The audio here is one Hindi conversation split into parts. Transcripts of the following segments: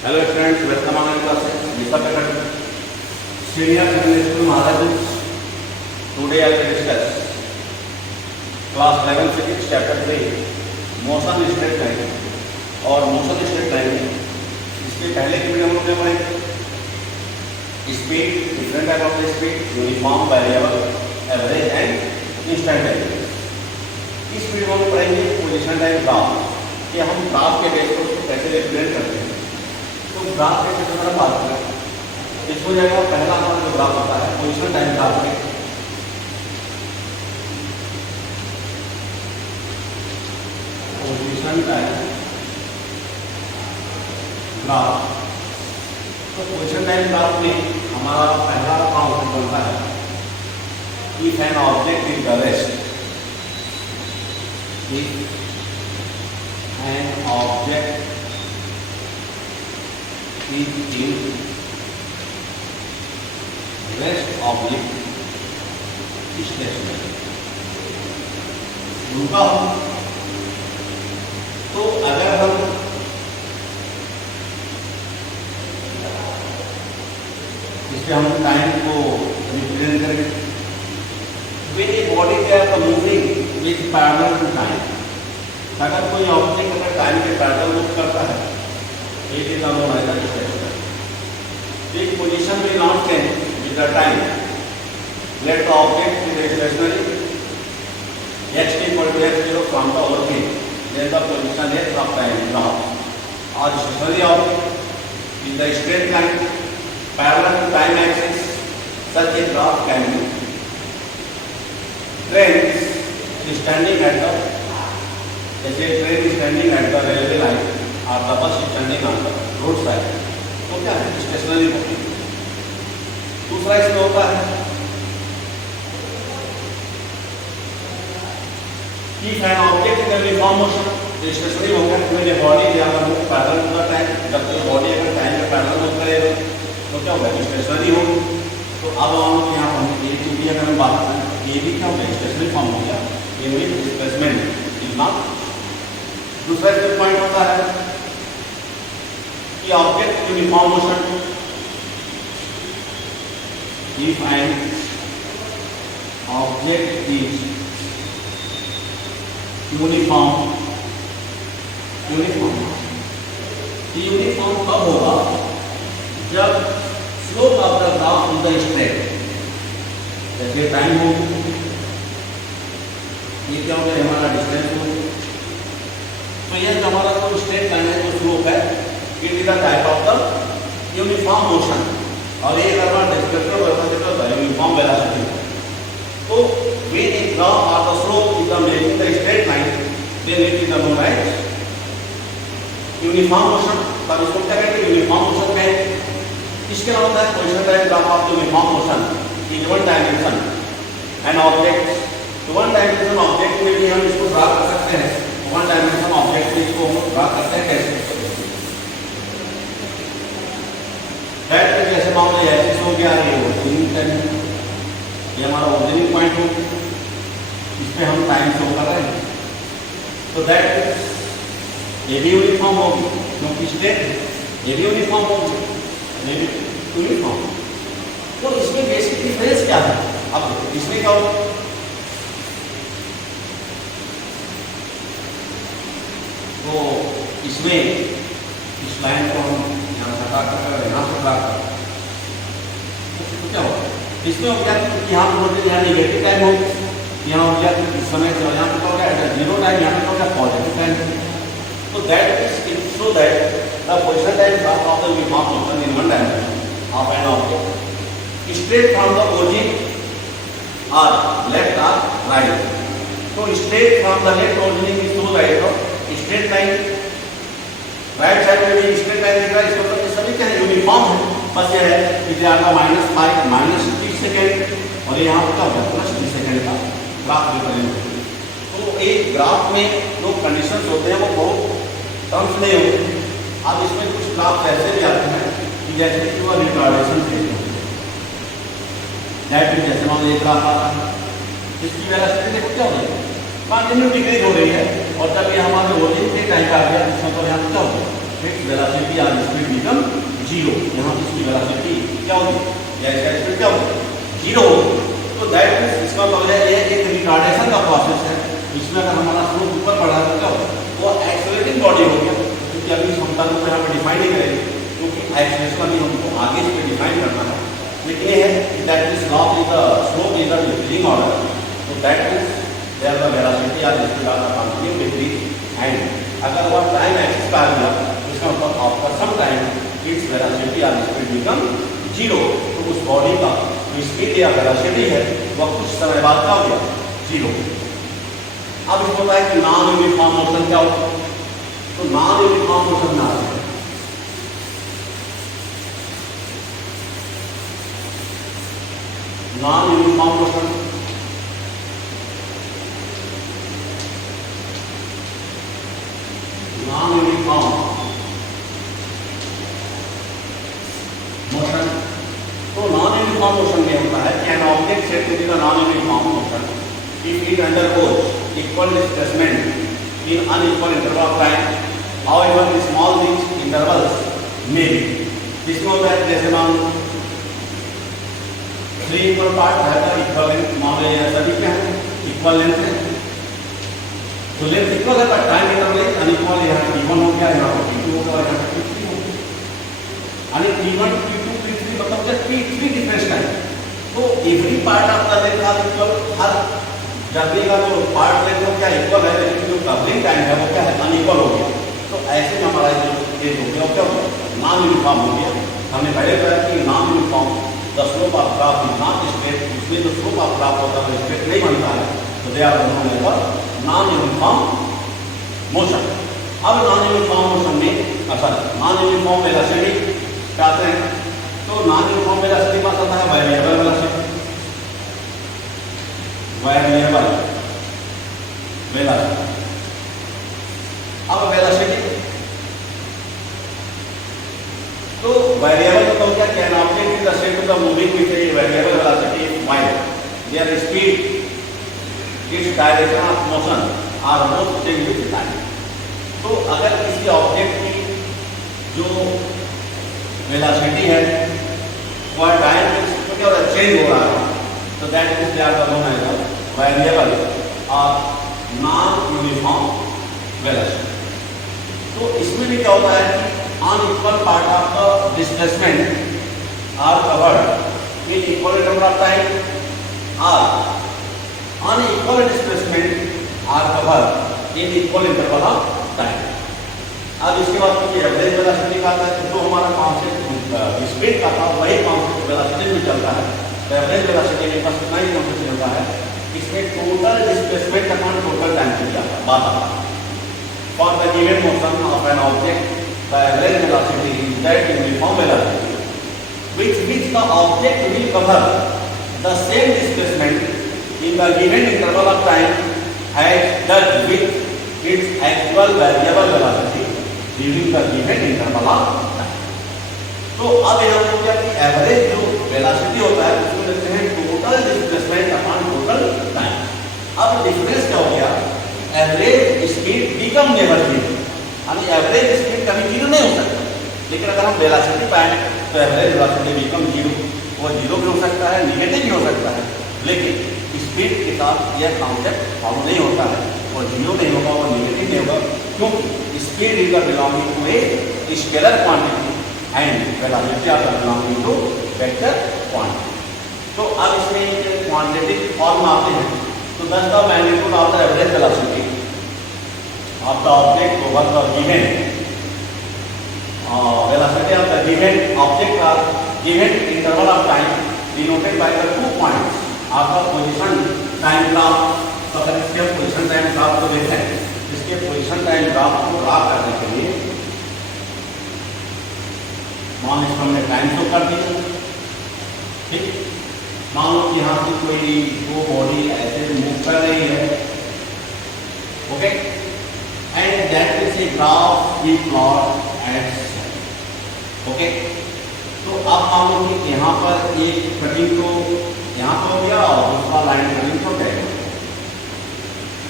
Hello students, welcome online classes. Deepak Academy, Senior Secondary School, Maharajganj. Today I will discuss class 11 physics chapter 3 motion straight line और motion straight line में इसके पहले की वीडियो हम लोग पढ़ेंगे speed, different type of speed, uniform, variable, average and instantaneous. इस वीडियो में पढ़ेंगे पोजीशन टाइप ग्राफ कि हम ग्राफ के बेस पर कैसे रिप्रेजेंट करते हैं। तो ग्राफ कैसे हमारा बात करें इसको जाएगा पहला हमारा जो ग्राफ होता है पोजीशन टाइम ग्राफ में पोजीशन टाइम ग्राफ। तो पोजीशन टाइम ग्राफ में हमारा पहला कॉन्सेप्ट बनता है if an object is the rest, if an object is in rest oblique stationary। रुका हो तो अगर हम इससे हम टाइम को रिप्रेजेंट करें when a body is moving with parallel to time, अगर कोई ऑब्जेक्ट अगर टाइम के पैरेलल मूव करता है it is known as the stationary। This position will not change with the time। Let the object be stationary x equal to x0 from the origin, then the position x of time graph or stationary object in the straight line parallel to time axis, such a graph can be trains standing at the train standing at the railway line और the bus standing on the road side, तो क्या है स्टेशनरी होती है। दूसरा इसमें होता है कि an object in uniform motion, stationary हो गया मेरे बॉडी अगर move parallel to the time, जब कोई बॉडी अगर टाइम के पैरेलल मूव करेगा तो क्या होगा स्टेशनरी होगी। तो अब हम यहाँ पर एक चीज अगर हम बात करें ये भी क्या होगा स्टेशनरी फॉर्म हो गया, ये भी डिस्प्लेसमेंट इज नॉट। दूसरा पॉइंट होता है object uniform motion, if an object is uniform कब होगा जब slope of the graph in the straight, जैसे टाइम हो ये क्या होगा हमारा डिस्टेंस हो, तो यह जो हमारा जो स्ट्रेट लाइन है जो स्लोप है it is the type of the uniform motion और ये करना डिस्क्रिप्टिव वेलोसिटी है यूनिफॉर्म वेलोसिटी। तो when a graph or the slope is the making the straight line then it is known as uniform motion। तब इसको क्या कहते हैं यूनिफॉर्म मोशन कहेंगे। इसके अलावा होता है position time graph of uniform motion in one dimension an object. तो वन डायमेंशन ऑब्जेक्ट में भी हम इसको ड्रा कर सकते हैं। वन डायमेंशन ऑब्जेक्ट में इसको हम ड्रा करते हैं कैसे, जैसे मान लो एक्सिस हो गया ये ओरिजिन टाइम, ये हमारा ओरिजिन पॉइंट हो, इस पे हम टाइम शो कर रहे हैं। तो दैट ये भी यूनिफॉर्म होगी क्योंकि स्टेट ये भी यूनिफॉर्म होगी, ये भी यूनिफॉर्म। तो इसमें बेसिक डिफरेंस क्या है, अब इसमें क्या होगा तो इसमें इस लाइन को हम यहाँ से हटा कर यहाँ से हटा कर तो क्या होगा इसमें हो गया कि यहाँ पर यहाँ नेगेटिव टाइम हो, यहाँ हो गया इस समय यहाँ पे हो गया जीरो टाइम, यहाँ पे हो गया पॉजिटिव टाइम। तो that is so that the position time graph of the uniform motion in one dimension of an object straight from the origin और लेफ्ट और राइट। तो straight from the left origin is so that straight line right side में भी स्ट्रेट लाइन दिख रहा है, इसका मतलब ये सभी क्या है यूनिफॉर्म है। बस ये है कि जाएगा -5 -30 सेकेंड और यहाँ पर क्या होगा +30 सेकेंड का ग्राफ रिप्रेजेंट। तो एक ग्राफ में जो कंडीशंस होते हैं वो बहुत टर्म्स नहीं होते। अब इसमें कुछ ग्राफ ऐसे भी आते हैं कि जैसे कि वो रिटार्डेशन फेज होते हैं, जैसे मान लो एक ग्राफ आता है इसकी वेलोसिटी देखो क्या हो रही है कंटिन्यू डिक्रीज हो रही है और जब ये हमारे ओरिजिन के टाइम पे आ गया इसमें तो यहाँ क्या हो गया its velocity or speed become zero. यहाँ पे इसकी वेलोसिटी क्या होगी या इसका स्पीड क्या होगी, जीरो होगी। तो दैट मीन्स इसका मतलब है ये एक रिटार्डेशन का प्रोसेस है। इसमें अगर हमारा स्लोप ऊपर बढ़ा तो क्या होगा, वो एक्सेलरेटिंग बॉडी हो गया। क्योंकि अभी क्षमता को यहाँ पे डिफाइन नहीं करेंगे, क्योंकि एक्सेलरेशन अभी हमको आगे इस पे डिफाइन करना है। लेकिन ये है कि that means slope is the decreasing order. तो that means there the velocity or speed are continue decrease and अगर वो टाइम एक्सिस पे आ गया तो इसका मतलब after some time its velocity or speed become zero. तो उस बॉडी का जो स्पीड या वेलोसिटी है वह कुछ समय बाद क्या हो गया, जीरो। अब इसको होता है कि नॉन यूनिफॉर्म मोशन क्या होता है, तो नॉन यूनिफॉर्म मोशन ना है। Non uniform motion non uniform motion, तो नॉन यूनिफॉर्म मोशन में होता है कि an object set to be the non uniform motion if it undergoes equal displacement in unequal interval of time, however small these intervals may be। इसमें होता है जैसे मान 3 इक्वल पार्ट है तो इक्वल लेंथ मान लिया सभी क्या है, इक्वल लेंथ है। तो लेंथ इक्वल है पर टाइम इंटरवल अनइक्वल, यहाँ t1 हो गया, यहाँ पर t2 हो गया, यहाँ पर t3 हो गया। यानी t1 t2 t3 मतलब जस्ट t3 डिफरेंस टाइम। तो every part of the length are equal, हर जर्नी का जो पार्ट लेंथ वो क्या इक्वल है, लेकिन जो कवरिंग टाइम है वो क्या है, अनइक्वल हो गया। तो ऐसे में हमारा जो ये हो गया क्या हो गया, नॉन यूनिफॉर्म हो गया। हमने पहले कहा कि non uniform the slope of graph is not straight, उसमें जो स्लोप ऑफ ग्राफ होता है वो स्ट्रेट नहीं बनता है। तो they are non uniform motion. अब नॉन यूनिफॉर्म मोशन में नॉन यूनिफॉर्म वेलोसिटी क्या आते हैं, तो नॉन यूनिफॉर्म वेलोसिटी पास आता है वेरिएबल वेलोसिटी, वेरिएबल वेलोसिटी। अब वेलोसिटी तो वेरिएबल मतलब क्या, can object in the state of the moving with a variable velocity y, their speed its direction of motion are both change with time. तो अगर किसी ऑब्जेक्ट की जो वेलोसिटी है वह टाइम के क्या हो रहा है, चेंज हो रहा है, तो that is they are known as variable और नॉन यूनिफॉर्म वेलोसिटी। तो इसमें भी क्या होता है कि unequal part of the displacement are covered in equal interval of time और unequal displacement are covered in equal interval of time. अब इसके बाद कुछ एवरेज वेलोसिटी का आता है, जो हमारा कॉन्सेप्ट स्पीड का था वही कॉन्सेप्ट वेलोसिटी में चलता है। तो एवरेज वेलोसिटी में बस इतना ही कॉन्सेप्ट चलता है, इसमें total displacement upon total time की बात आता है। For the given motion of an object the average velocity is that uniform velocity which the object will cover the same displacement in the given interval of time as that with its actual variable velocity during the given interval of time. तो अब यहाँ पर क्या कि एवरेज जो वेलोसिटी होता है उसको देखते हैं total displacement upon total time. अब डिफरेंस क्या हो गया, average speed become never zero, यानी एवरेज स्पीड कभी जीरो नहीं हो सकता। लेकिन अगर हम वेलोसिटी पाए तो एवरेज वेलोसिटी बिकम जीरो, वो जीरो भी हो सकता है, निगेटिव भी हो सकता है, लेकिन स्पीड के साथ यह कॉन्सेप्ट फॉलो नहीं होता है, वो जीरो नहीं होगा, वो निगेटिव नहीं होगा, क्योंकि speed is belonging to a scalar quantity and velocity are belonging to vector quantity. तो अब इसमें क्वांटिटिव फॉर्म आते हैं, तो thus the magnitude of the average velocity of the object over the given velocity of the given object or given interval of time denoted by the 2 points of the position time graph। तो अगर इसके पोजीशन टाइम ग्राफ को देखें, इसके पोजीशन टाइम ग्राफ को ड्रा करने के लिए मान इसको हमने टाइम शो कर दिया, ठीक। मान लो कि यहाँ से कोई दो बॉडी ऐसे मूव कर रही है, okay, and that is a graph we plot at, okay. तो अब मान लो कि यहाँ पर एक कटिंग को यहाँ पर हो गया और दूसरा लाइन कटिंग को गया।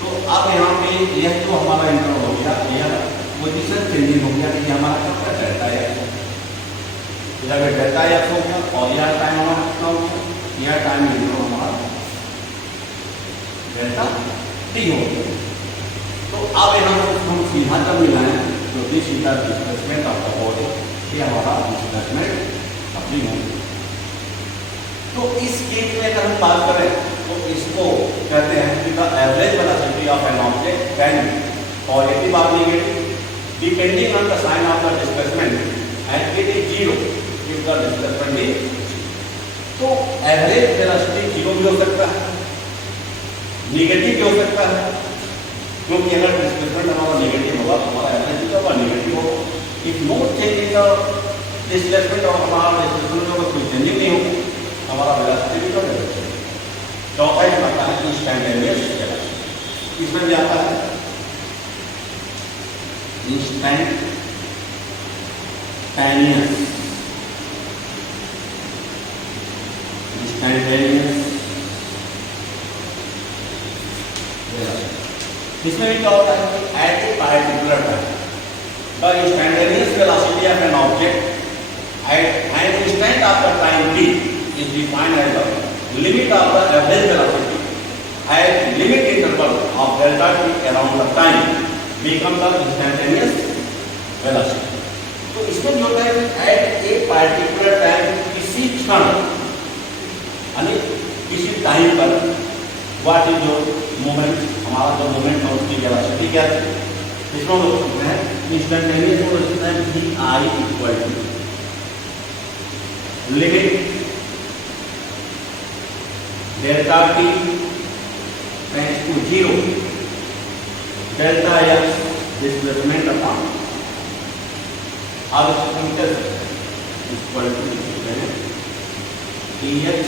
तो अब यहाँ पे यह जो हमारा इंटरवल हो गया, यह पोजीशन चेंजिंग हो गया, ये हमारा कितना डेल्टा एक्स। तो जब डेल्टा एक्स हो गया और यह टाइम हमारा कितना हो गया, यह टाइम हमारा डेल्टा टी हो गया। तो अब यहाँ हम सीधा जब मिलाएं तो this is the displacement of the body, ये हमारा डिस्प्लेसमेंट अपनी होगी। तो इस केस में अगर हम बात करें तो इसको कहते हैं कि the average velocity of an object can be positive और negative depending on the sign of the displacement and it is zero if the displacement is. तो एवरेज वेलोसिटी जीरो भी हो सकता है, नेगेटिव भी हो सकता है, क्योंकि अगर डिस्प्लेसमेंट हमारा नेगेटिव होगा तो हमारा एवरेज भी होगा नेगेटिव होगा। If no change in the displacement और हमारा डिस्प्लेसमेंट में कोई चेंजिंग नहीं होगी, हमारा वेलोसिटी भी बढ़ जाएगा। चौथा ही आता है इंस्टैंटेनियस वेलोसिटी, इसमें भी आता है इंस्टैंटेनियस वेलोसिटी। इसमें भी क्या होता है कि at a particular time the instantaneous velocity of an object at an instant of the time t is defined as the limit of the average velocity at limit interval of delta t around the time become the instantaneous velocity। तो इसमें जो होता है at a particular time किसी क्षण यानी किसी टाइम पर व्हाट इज योर मोमेंट, हमारा जो मोमेंट है उसकी वेलोसिटी क्या है, इसमें हम लोग सकते हैं इंस्टेंटेनियस हो सकता है vi equal to limit delta t tends to zero delta x displacement upon अब इक्वल टू dx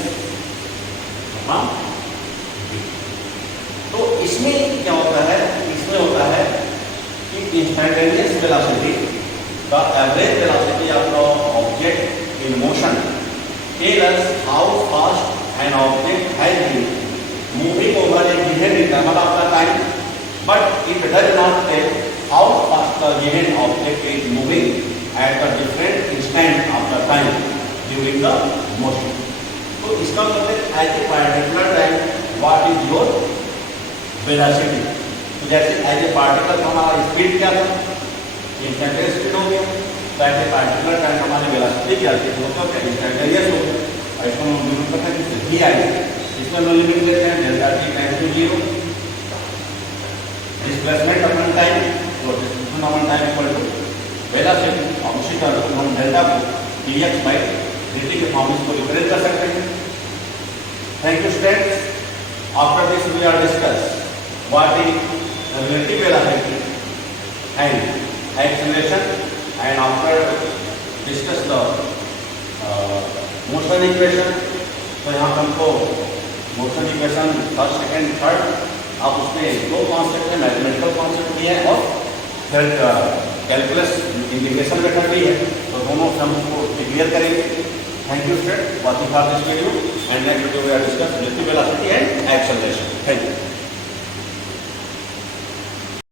अपॉन। तो इसमें क्या होता है, इसमें होता है कि instantaneous velocity the average velocity of the object in motion tell us how fast an object has been moving over a given interval of the time, but it does not tell how fast the given object is moving at the different instant of the time during the motion। तो इसका मतलब at a particular time what is your velocity. तो जैसे एज ए पार्टिकल हमारा स्पीड क्या था, इंस्टेंटेनियस स्पीड हो गया, तो एट ए पार्टिकुलर टाइम हमारी वेलोसिटी क्या थी, वो तो इंस्टेंटेनियस हो गया। इसको हम लिमिट पता है कि आई, इसमें हम लिमिट लेते हैं delta t tends to zero displacement upon time, तो displacement upon time equal to velocity. और उसी तरह हम डेल्टा को dx बाय dt के फॉर्म में इसको रिप्रेजेंट कर सकते हैं। Thank you students, after this we are discuss what is relative velocity and acceleration and after discuss the motion equation. तो यहाँ पर हमको motion equation first second third आप उसमें दो कॉन्सेप्ट है, मैथमेटिकल कॉन्सेप्ट भी है और फिर कैलकुलस इंटीग्रेशन मेथड भी है, तो दोनों हम उसको क्लियर करेंगे। Thank you student, watching for this video and next video we are discuss relative velocity and acceleration. Thank you.